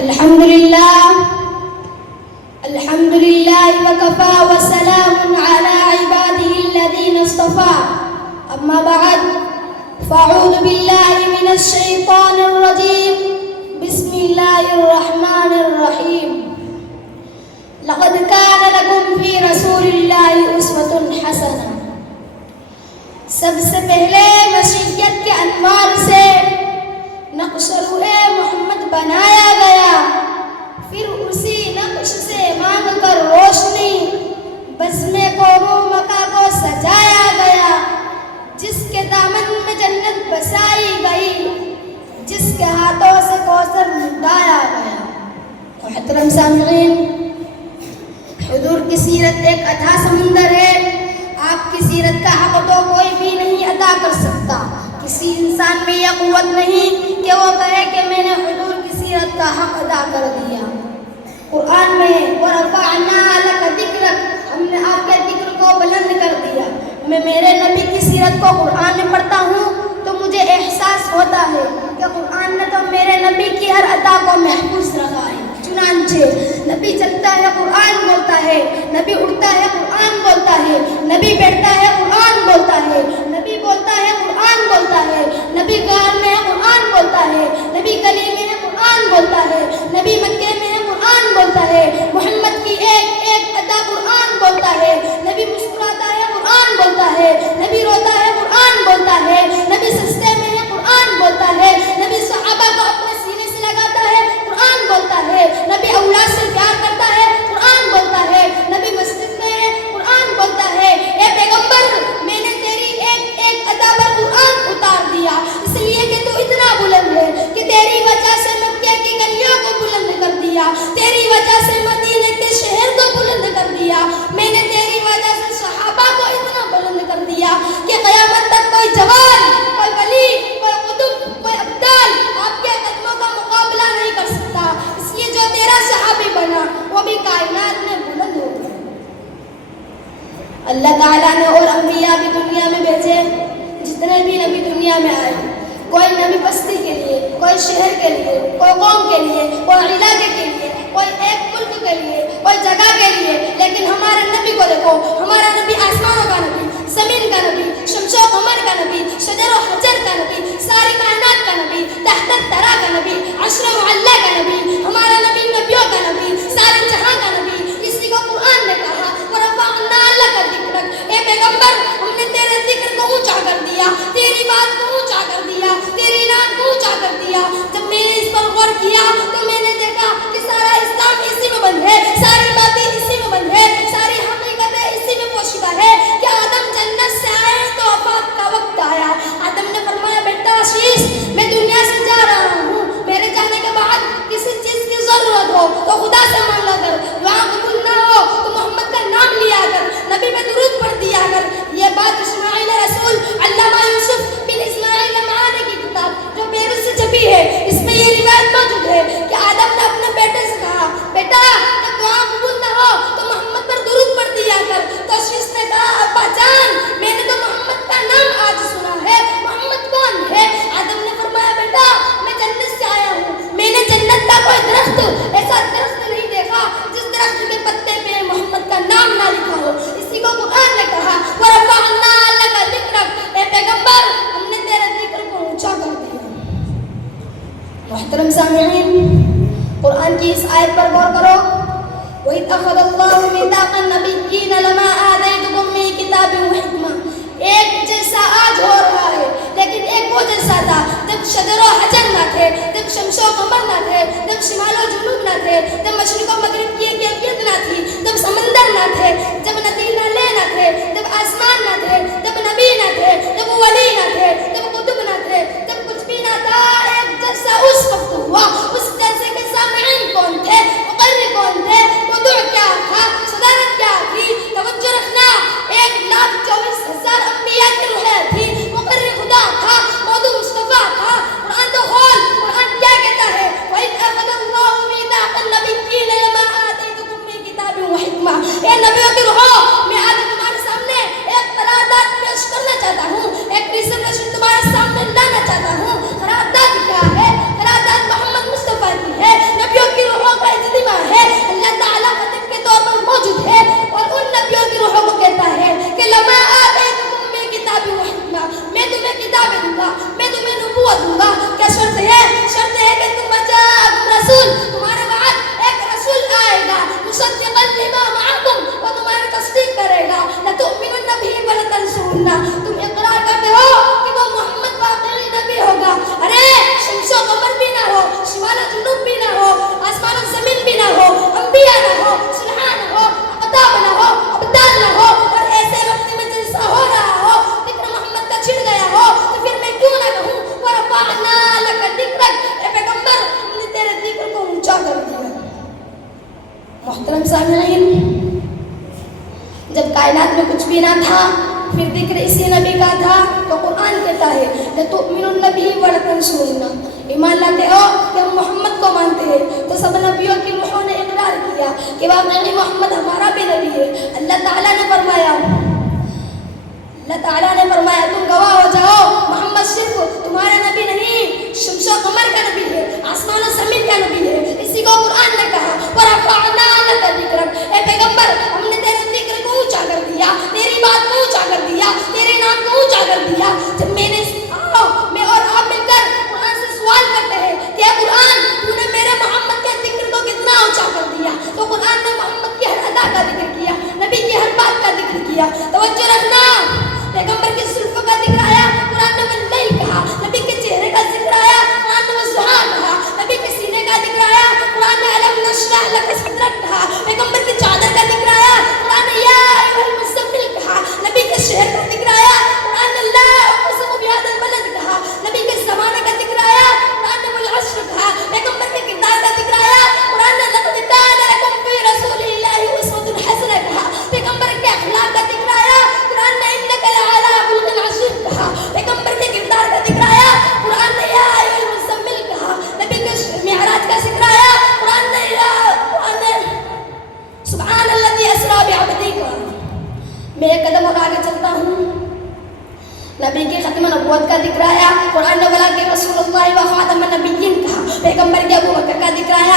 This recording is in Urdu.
الحمد لله وكفى وسلام على عباده الذين اصطفى أما بعد فأعوذ بالله من الشيطان الرجيم بسم الله الرحمن الرحيم لقد كان لكم في رسول الله أسوة حسنة. سب سے پہلے مشیت کے انوار سے نقش روح محمد بنایا گیا، پھر اسی نقش سے مانگ کر روشنی بزم قوم مکہ کو سجایا گیا، جس کے دامن میں جنت بسائی گئی، جس کے ہاتھوں سے کوثر لٹایا گیا. محترم سامعین، حضور کی سیرت ایک اتھا سمندر ہے. آپ کی سیرت کا حق تو کوئی بھی نہیں ادا کر سکتا. کسی انسان میں یہ قوت نہیں کہ وہ کہے کہ میں نے حضور کی سیرت کا حق ادا کر دیا. قرآن میں وَرَفَعْنَا لَكَ ذِكْرَكَ، ہم نے آپ کے ذکر کو بلند کر دیا. میں میرے نبی کی سیرت کو قرآن میں پڑھتا ہوں تو مجھے احساس ہوتا ہے کہ قرآن نے تو میرے نبی کی ہر عطا کو محفوظ رکھا ہے. چنانچہ نبی چلتا ہے قرآن بولتا ہے، نبی اٹھتا ہے قرآن بولتا ہے، نبی بیٹھتا ہے قرآن بولتا ہے، نبی بولتا ہے قرآن بولتا ہے، نبی غار میں ہے قرآن بولتا ہے، نبی گلی میں ہے قرآن بولتا ہے، نبی مکے میں ہے قرآن بولتا ہے. محمد کی ایک ایک ادا قرآن بولتا ہے. نبی مسکراتا ہے قرآن بولتا ہے، نبی روتا ہے قرآن بولتا ہے، نبی سجدے میں ہے قرآن بولتا ہے، نبی صحابہ کو اپنے سینے سے لگاتا ہے قرآن بولتا ہے، نبی اولاد سے پیار کرتا ہے قرآن بولتا ہے، نبی مسجد میں ہے قرآن بولتا ہے. اے پیغمبر، میں نے تیری ایک ایک ادا پر قرآن اتار دیا، اس لیے کہ تو اتنا بلند ہے کہ تیری وجہ سے مکے کی گلیوں کو بلند کر دیا، تیری وجہ سے مدینے کے شہر کو بلند کر دیا. میں نے تیری وجہ سے صحابہ کو اتنا بلند کر دیا کہ قیامت تک کوئی جوان، کوئی ولی، کوئی قطب، کوئی ابدال آپ کے قدموں کا مقابلہ نہیں کر سکتا. اس لیے جو تیرا صحابی بنا وہ بھی کائنات میں بلند ہو گیا. اللہ تعالیٰ نے اور انبیاء بھی دنیا میں بھیجے. جتنے بھی نبی دنیا میں آئے، کوئی نبی بستی کے لیے، کوئی شہر کے لیے، کوئی قوم کے لیے، کوئی علاقے کے لیے، کوئی ایک ملک کے لیے، کوئی جگہ کے لیے. لیکن ہمارے نبی کو دیکھو، ہمارا نبی آسمانوں کا نبی، زمین کا نبی، شمس و قمر کا نبی، شجر و حجر کا نبی، ساری کائنات کا نبی، تحت الثری کا نبی، عشر معلی کا نبی. ہمارا نبی نبیوں کا نبی، سارے جہاں کا نبی. اسی کو قرآن نے کہا وَرَفَعْنَا لَكَ ذِكْرَكَ، اے پیغمبر، ہم نے تیرے ذکر کو اونچا کر دیا، تیری بات کو اونچا کر دیا، تیری نام کو اونچا کر دیا. جب میں نے اس پر غور کیا تو میں نے دیکھا کہ سارا اسلام اسی میں بند ہے، ساری باتیں اسی میں بند ہے، ساری حقیقتیں اسی میں پوشیدہ ہے کہ آدم جنت سے آئے تو وفات کا وقت آیا. آدم نے فرمایا بیٹا شیش، میں دنیا سے جا رہا ہوں، میرے جانے کے بعد کسی چیز کی ضرورت ہو تو خدا سے مانگا کر، دعا قبول نہ ہو تو محمد کا نام لیا کر، نبی پہ درود پڑھ دیا کر. یہ بات اسماعیل رسول علامہ یوسف بن اسماعیل معانی کی کتاب جو بیروت سے چھپی ہے، اس میں یہ روایت موجود ہے کہ آدم نے اپنے بیٹے سے کہا بیٹا جب دعا قبول نہ ہو تو محمد پر درود پڑھ دیا کر. تو شیش نے کہا ابا جان، میں نے تو محمد کا نام آج سنا ہے، محمد کون ہے؟ آدم نے فرمایا بیٹا میں جنت سے آیا ہوں، میں نے جنت کا کوئی درخت، ایسا درخت نہیں دیکھا جس درخت کے پتے پہ محمد کا نام نہ لکھا ہو. اسی کو قرآن نے کہا وَرَفَعْنَا لَكَ ذِكْرَكَ، اے پیغمبر، ہم نے تیرے ذکر کو اونچا کر دیا. محترم سامعین، قرآن کی اس آیت پر غور کرو. وَإِذْ أَخَذَ اللَّهُ مِيثَاقَ النَّبِيِّينَ لَمَا آتَيْتُكُم مِّن كِتَابٍ وَحِكْمَةٍ. ایک جلسہ آج ہو رہا ہے، لیکن ایک وہ جلسہ تھا جب شجر و حجر نہ تھے، جب شمس و قمر نہ تھے، جب شمال و جنوب نہ تھے، جب مشرق و مغرب کی کیفیت نہ تھی، جب سمندر نہ تھے، جب ندی نالے نہ تھے، جب آسمان نہ تھے، جب نبی نہ تھے، جب ولی نہ تھے، جب قطب نہ تھے، جب کچھ بھی نہ تھا. ایک جلسہ اس وقت ہوا. اس جلسے کے سامعین کون تھے؟ مقرر کون تھے؟ موضوع کیا تھا؟ صدارت کیا تھی؟ توجہ رکھنا، 1,24,000 انبیاء کی روحیں تھی. مقرر خدا تھا، موضوع مصطفیٰ تھا. قرآن تو کھول، قرآن کیا کہتا ہے؟ وَإِذْ محترم سامعین، جب کائنات میں کچھ بھی نہ تھا پھر ذکر اسی نبی کا تھا تو قرآن کہتا ہے لَتُؤْمِنُنَّ بِهِ وَلَتَنْصُرُنَّهُ، ایمان لاتے ہو کہ ہم محمد کو مانتے ہیں. تو سب نبیوں کی روحوں نے اقرار کیا کہ واقعی محمد ہمارا بھی نبی ہے. اللہ تعالیٰ نے فرمایا تم گواہ ہو جاؤ محمد صرف تمہارا نبی نہیں، شمس و قمر کا نبی ہے، آسمان و زمین کا نبی ہے. اسی کو قرآن نے کہا وَرَفَعْنَا لَكَ ذِكْرَكَ، اے پیغمبر ہم نے تیرے ذکر کو اونچا کر دیا، تیری بات کو اونچا کر دیا، تیرے نام کو اونچا کر دیا. جب میں اور آپ مل کر قرآن سے سوال کرتے ہیں کہ اے قرآن تو نے میرے محمد کے ذکر کو کتنا اونچا کر دیا، تو قرآن نے محمد کی ہر ادا کا ذکر کیا، نبی کی ہر بات کا ذکر کیا. توجہ رکھنا، پیغمبر کی زلفوں کا ذکر آیا قرآن نے واللیل کہا، نبی کے چہرے کا ذکر آیا قرآن نے والضحیٰ کہا، نبی کے سینے کا ذکر آیا قرآن نے الم نشرح لک صدرک کہا، پیغمبر کی چادر کا ذکر آیا قرآن نے یا ایھا المزمل کہا، نبی کے شہر کا ذکر آیا قرآن نے لا اقسم بھذا البلد کہا، نبی کے زمانے کا ذکر آیا قرآن نے والعصر کہا، پیغمبر کے کردار کا ذکر آیا قرآن نے لقد کان لکم فی رسول اللہ اسوۃ حسنہ کہا، پیغمبر کے اخلاق کا ذکر آیا قرآن نے انک لعلی خلق عظیم کہا، پیغمبر کے کردار کا ذکر آیا قرآن نے یا ایھا المزمل کہا، نبی کے معراج کا ذکر آیا قرآن نے سبحان الذی اسری بعبدہ کہا. میں ایک قدم اور آگے چلتا ہوں، نبی کی ختم نبوت کا ذکر آیا قرآن نے ولا کہ رسول اللہ و خاتم النبیین کہا، پیغمبر کے ابو بکر کا ذکر آیا